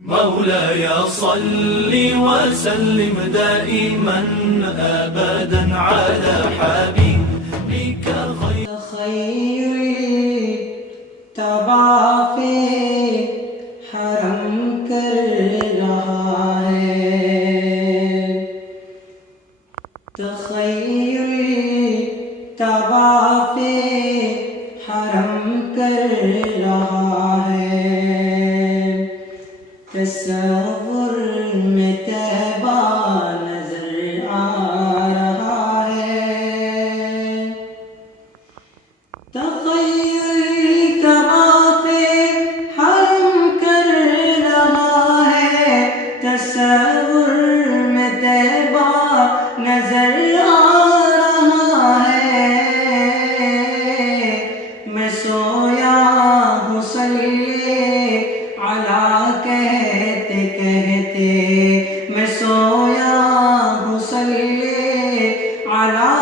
مولاي صل وسلم دائما أبدا على حبيبك خير طواف حرم کر رہا ہے، تخیر طواف حرم کر رہا ہے، تصور میں طیبہ نظر آ رہا ہے، تخیر طواف حرم کر رہا ہے، تصور میں طیبہ نظر آ رہا ہے، میں سویا ہوں صلی علی کہتے کہتے، میں سویا ہوں صلی علی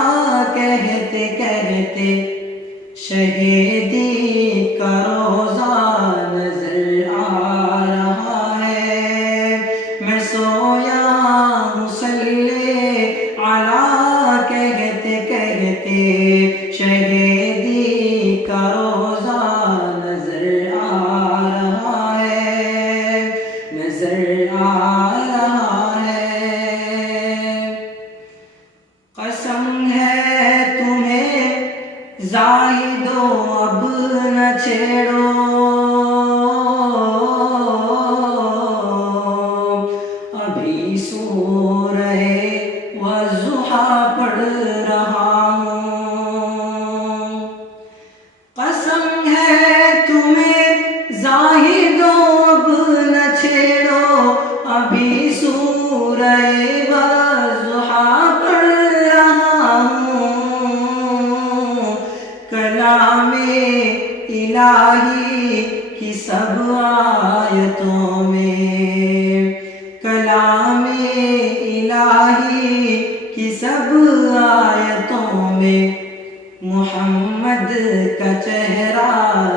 کہتے کہتے، شہیدی کا روزہ نظر آ رہا ہے، میں سویا ہوں صلی علی کہتے کہتے، شہیدی کا روزہ نظر آ رہا ہے، نظر آ رہا ہے، قسم ہے تمہیں زاہدو اب نہ چھیڑو، ابھی سورہ والضحیٰ پڑھ رہا ہوں، قسم ہے تمہیں زاہدو اب نہ چھیڑو، ابھی سورہ والضحیٰ پڑھ رہا ہوں، کلام الہی کی سب آیتوں میں، کلام الہی کی سب آیتوں میں، محمد کا چہرہ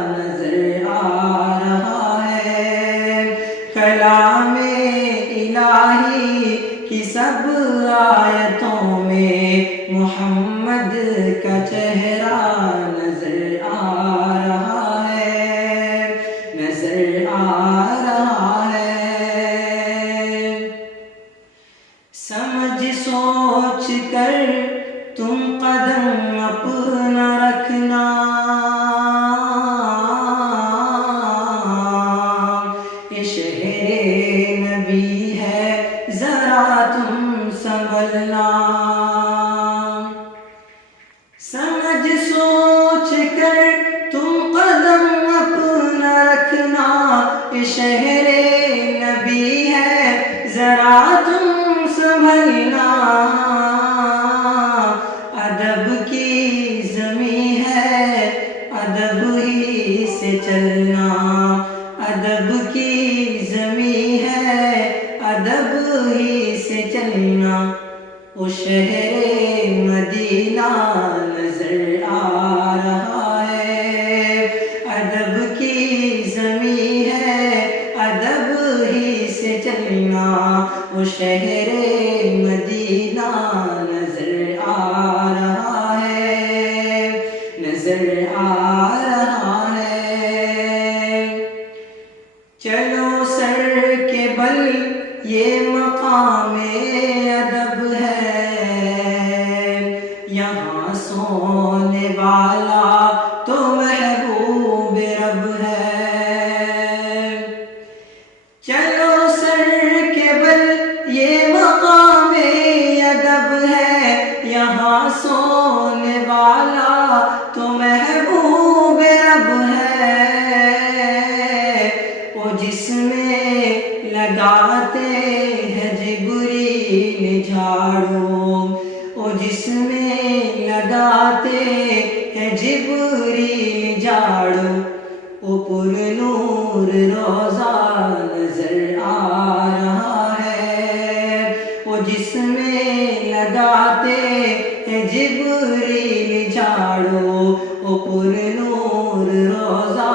نظر آ رہا ہے، کلام الہی کی سب آیتوں میں، محمد کا چہرہ نظر آ رہا ہے، نظر آ رہا ہے، سمجھ سوچ کر تم قدم اپنا رکھنا، یہ شہر نبی ہے ذرا تم سنبھلنا، سمجھ سوچ کر تم قدم اپنا رکھنا، یہ شہر نبی ہے ذرا تم سنبھلنا، ادب کی زمیں ہے ادب ہی سے چلنا، ادب کی زمیں ہے ادب ہی سے چلنا، وہ شہر مدینہ نظر آ رہا ہے، ادب کی زمیں ہے ادب ہی سے چلنا، وہ شہر مدینہ نظر آ رہا ہے، نظر آ رہا ہے، چلو سر کے بل یہ مقام ادب ہے، یہاں سونے والا تو محبوب رب ہے، چلو سر کے بل یہ مقام ادب ہے، یہاں سونے والا تو محبوب رب ہے، وہ جس میں لگاتے ہیں جبریل جھاڑو، وہ جس میں لگاتے ہیں جبریل جھاڑو، وہ پر نور روزہ نظر آ رہا ہے، وہ جس میں لگاتے ہیں جبریل جھاڑو، وہ پر نور روزہ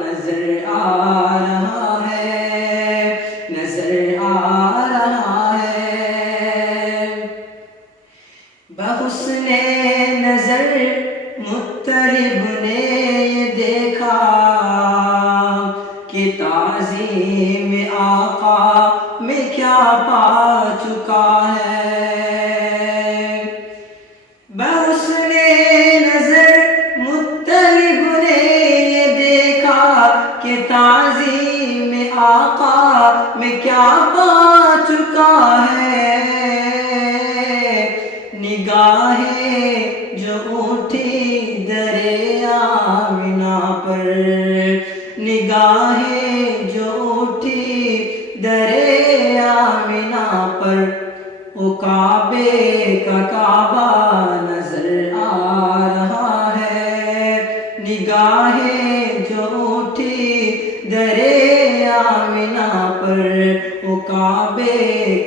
نظر آ رہا ہے، میں آقا میں کیا پا چکا ہے، بحسن نظر مطلب نے یہ دیکھا کہ تعظیم آقا میں کیا پا چکا ہے، نگاہیں جو اٹھی دریا آمنہ پر، نگاہیں جو اٹھی دریا آمنہ پر، وہ کعبے کا کعبہ نظر آ رہا ہے، نگاہیں جو اٹھی دریا آمنہ پر، وہ کعبے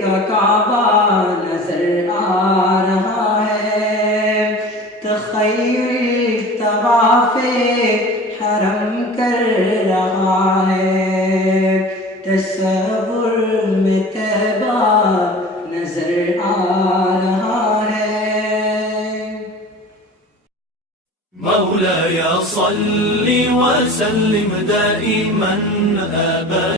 کا کعبہ نظر آ رہا ہے، تخیل طواف حرم کر رہا ہے، تصور میں طیبہ نظر آ رہا ہے۔ مولاي صل وسلم دائما أبدا